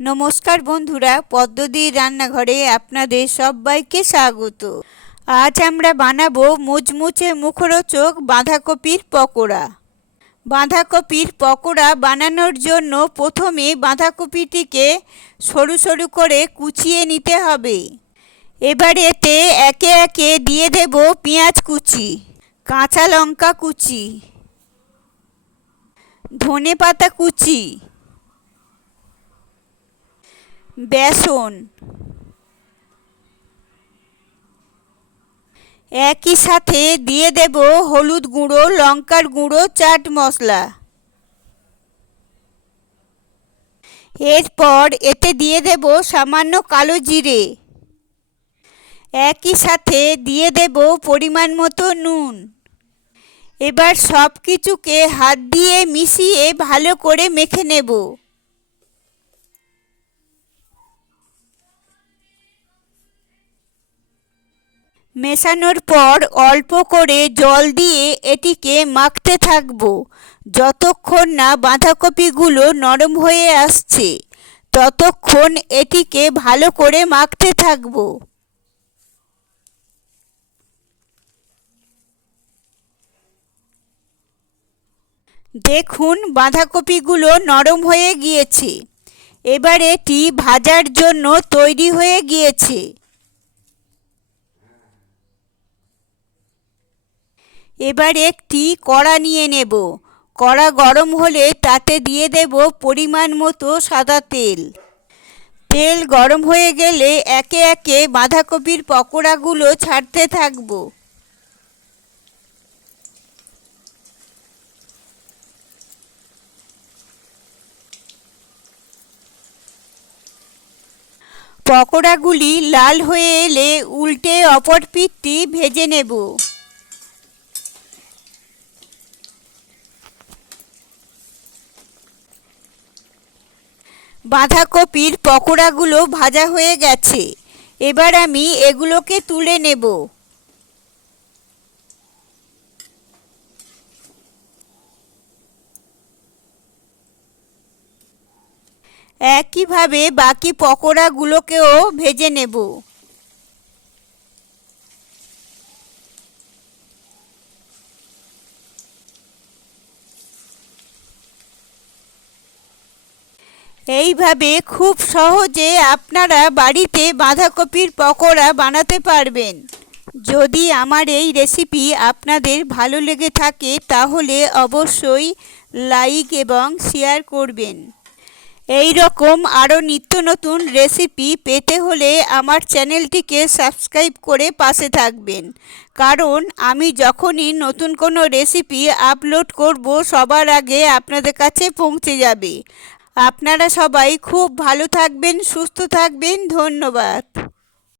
নমস্কার বন্ধুরা, পদ্মদির রান্নাঘরে আপনাদের সবাইকে স্বাগত। আজ আমরা বানাবো মুচমুচে মুখরোচক বাঁধাকপির পকোড়া। বাঁধাকপির পকোড়া বানানোর জন্য প্রথমে বাঁধাকপিটিকে সরু সরু করে কুচিয়ে নিতে হবে। এবার এতে একে একে দিয়ে দেব পেঁয়াজ কুচি, কাঁচা লঙ্কা কুচি, ধনেপাতা কুচি, বেসন, একই সাথে দিয়ে দেব হলুদ গুঁড়ো, লঙ্কার গুঁড়ো, চাট মশলা। এরপর এতে দিয়ে দেব সামান্য কালো জিরে। একই সাথে দিয়ে দেব পরিমাণ মতো নুন। এবার সব কিছুকে হাত দিয়ে মিশিয়ে ভালো করে মেখে নেব। মেশানোর পর অল্প করে জল দিয়ে এটিকে মাখতে থাকব যতক্ষণ না বাঁধাকপিগুলো নরম হয়ে আসছে, ততক্ষণ এটিকে ভালো করে মাখতে থাকব। দেখুন বাঁধাকপিগুলো নরম হয়ে গিয়েছে। এবার এটি ভাজার জন্য তৈরি হয়ে গিয়েছে। এবার একটি কড়া নিয়ে নেব। কড়া গরম হলে তাতে দিয়ে দেব পরিমাণ মতো সাদা তেল। তেল গরম হয়ে গেলে একে একে বাঁধাকপির পকোড়াগুলো ছাড়তে থাকব। পকোড়াগুলি লাল হয়ে এলে উল্টে অপর পিঠটি ভেজে নেব। বাঁধাকপির পকোড়াগুলো ভাজা হয়ে গেছে। এবার আমি এগুলোকে তুলে নেব। একইভাবে বাকি পকোড়াগুলোকেও ভেজে নেব। এইভাবে খুব সহজে আপনারা বাড়িতে বাঁধাকপির পকোড়া বানাতে পারবেন। যদি আমার এই রেসিপি আপনাদের ভালো লেগে থাকে তাহলে অবশ্যই লাইক এবং শেয়ার করবেন। এই রকম আরও নিত্য নতুন রেসিপি পেতে হলে আমার চ্যানেলটিকে সাবস্ক্রাইব করে পাশে থাকবেন, কারণ আমি যখনই নতুন কোনো রেসিপি আপলোড করব সবার আগে আপনাদের কাছে পৌঁছে যাবে। আপনারা সবাই খুব ভালো থাকবেন, সুস্থ থাকবেন। ধন্যবাদ।